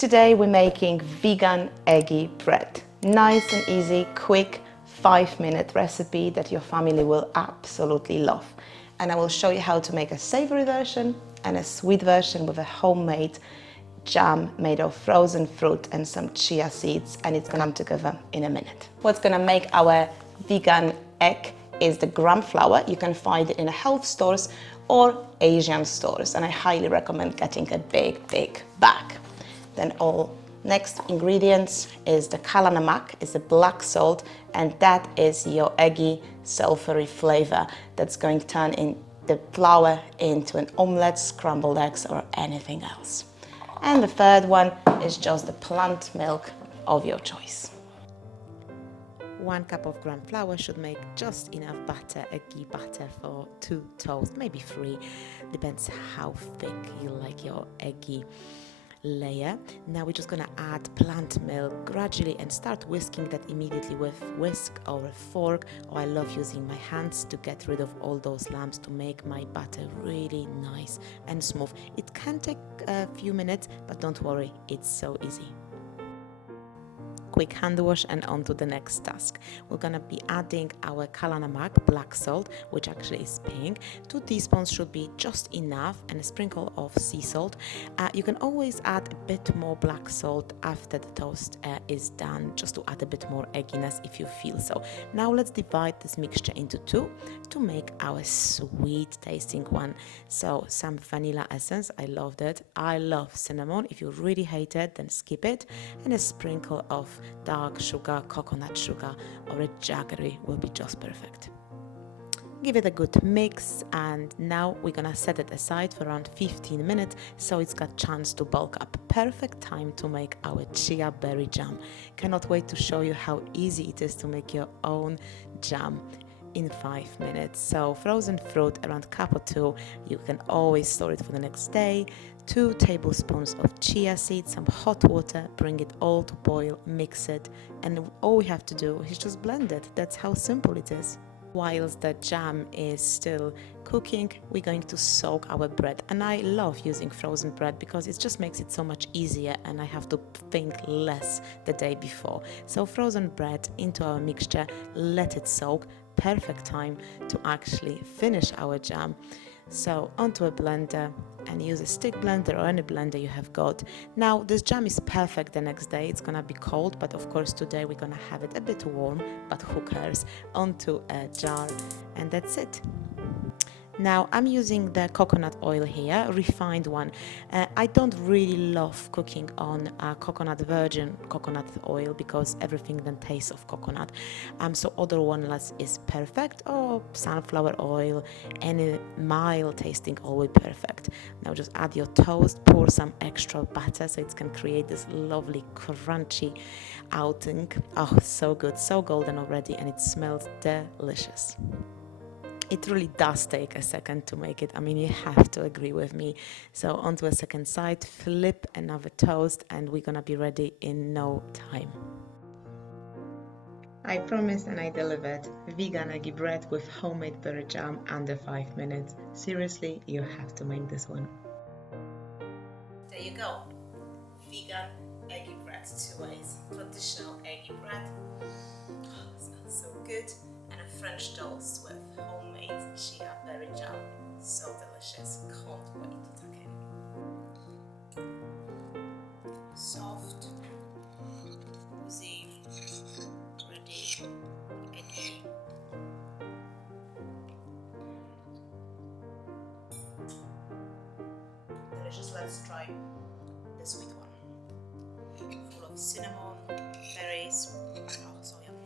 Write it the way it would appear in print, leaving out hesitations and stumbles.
Today we're making vegan eggy bread. Nice and easy, quick, 5-minute recipe that your family will absolutely love. And I will show you how to make a savory version and a sweet version with a homemade jam made of frozen fruit and some chia seeds, and it's gonna come together in a minute. What's gonna make our vegan egg is the gram flour. You can find it in health stores or Asian stores, and I highly recommend getting a big bag. Then all next ingredients is the kala namak, is the black salt, and that is your eggy sulfury flavor that's going to turn in the flour into an omelette, scrambled eggs, or anything else. And the third one is just the plant milk of your choice. 1 cup of gram flour should make just enough butter, eggy butter for 2 toasts, maybe 3, depends how thick you like your eggy layer. Now we're just gonna add plant milk gradually and start whisking that immediately with whisk or a fork, or I love using my hands to get rid of all those lumps to make my butter really nice and smooth. It can take a few minutes, but don't worry, it's so easy. Quick hand wash and on to the next task. We're gonna be adding our kala namak, black salt, which actually is pink. 2 teaspoons should be just enough, and a sprinkle of sea salt. You can always add a bit more black salt after the toast is done, just to add a bit more egginess if you feel so. Now let's divide this mixture into 2 to make our sweet tasting one. So some vanilla essence, I loved it. I love cinnamon. If you really hate it, then skip it. And a sprinkle of dark sugar, coconut sugar, or a jaggery will be just perfect. Give it a good mix, and now we're gonna set it aside for around 15 minutes so it's got chance to bulk up. Perfect time to make our chia berry jam. Cannot wait to show you how easy it is to make your own jam in 5 minutes. So frozen fruit, around cup or 2, you can always store it for the next day. 2 tablespoons of chia seeds, some hot water, bring it all to boil, mix it, and all we have to do is just blend it. That's how simple it is. Whilst the jam is still cooking, we're going to soak our bread, and I love using frozen bread because it just makes it so much easier and I have to think less the day before. So frozen bread into our mixture, let it soak. Perfect time to actually finish our jam. So onto a blender and use a stick blender or any blender you have got. Now this jam is perfect the next day. It's gonna be cold, but of course today we're gonna have it a bit warm, but who cares? Onto a jar, and that's it. Now I'm using the coconut oil here, refined one. I don't really love cooking on virgin coconut oil because everything then tastes of coconut. So other one is perfect, or sunflower oil, any mild tasting oil will be perfect. Now just add your toast, pour some extra butter so it can create this lovely crunchy outing. Oh, so good, so golden already, and it smells delicious. It really does take a second to make it. I mean, you have to agree with me. So onto a second side, flip another toast, and we're gonna be ready in no time. I promised and I delivered. Vegan eggy bread with homemade berry jam under 5 minutes. Seriously, you have to make this one. There you go. Vegan eggy bread, 2 ways. Traditional eggy bread. Oh, it smells so good. And a French toast with homemade chia berry jam. So delicious. Can't wait to tuck in. Soft, oozy, ready, eggy. Delicious. Let's try the sweet one. Full of cinnamon, berries. Oh, so yummy.